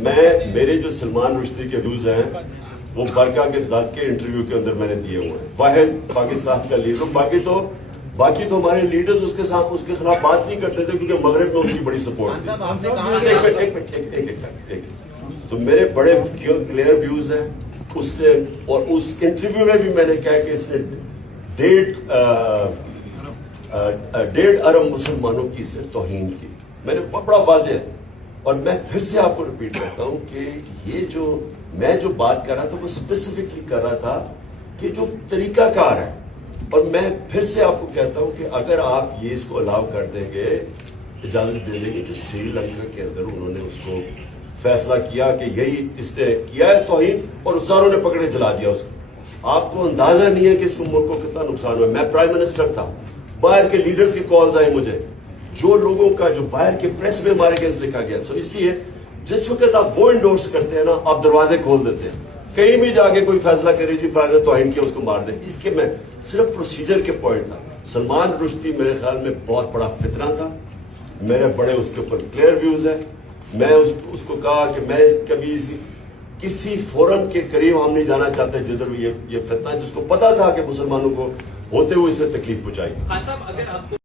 میرے جو سلمان رشدی کے ویوز ہیں وہ برقع کے داد کے انٹرویو کے اندر میں نے دیے ہوئے ہیں. واحد پاکستان کا لیڈر. باقی تو ہمارے لیڈرز اس کے خلاف بات نہیں کرتے تھے کیونکہ مغرب میں اس کی بڑی سپورٹ تھی. تو میرے بڑے کلیئر ویوز ہیں اس سے. اور اس انٹرویو میں بھی میں نے کہا کہ اس نے 1.5 ارب مسلمانوں کی اس سے توہین کی. میں نے بڑا واضح ہے. اور میں پھر سے آپ کو ریپیٹ کرتا ہوں کہ یہ میں جو بات کر رہا تھا وہ اسپیسیفکلی کر رہا تھا کہ جو طریقہ کار ہے. اور میں پھر سے آپ کو کہتا ہوں کہ اگر آپ یہ اس کو الاؤ کر دیں گے, اجازت دے دیں گے, جو سری لنکا کے اندر انہوں نے اس کو فیصلہ کیا کہ یہی اس نے کیا ہے توہین اور ہزاروں نے پکڑے چلا دیا اس کو. آپ کو اندازہ نہیں ہے کہ اس ملک کو کتنا نقصان ہوا. میں پرائم منسٹر تھا, باہر کے لیڈرز کی کالز آئے مجھے, جو لوگوں کا جو باہر کے پریس میں ہمارے کیس لکھا گیا. سو اس لیے جس وقت آپ وہ انڈورس کرتے ہیں نا, آپ دروازے کھول دیتے ہیں. کہیں بھی جا کے کوئی فیصلہ کرے جی فلاں نے توہین کیا اس کو مار دیں. اس کے میں صرف پروسیجر کے پوائنٹ تھا. سلمان رشدی میرے خیال میں بہت بڑا فتنہ تھا. میرے بڑے اس کے اوپر کلیئر ویوز ہیں. میں اس کو کہا کہ میں کبھی کسی فورم کے قریب ہم نہیں جانا چاہتے جدھر یہ فتنہ, جس کو پتا تھا کہ مسلمانوں کو ہوتے ہوئے اسے تکلیف پہنچائی.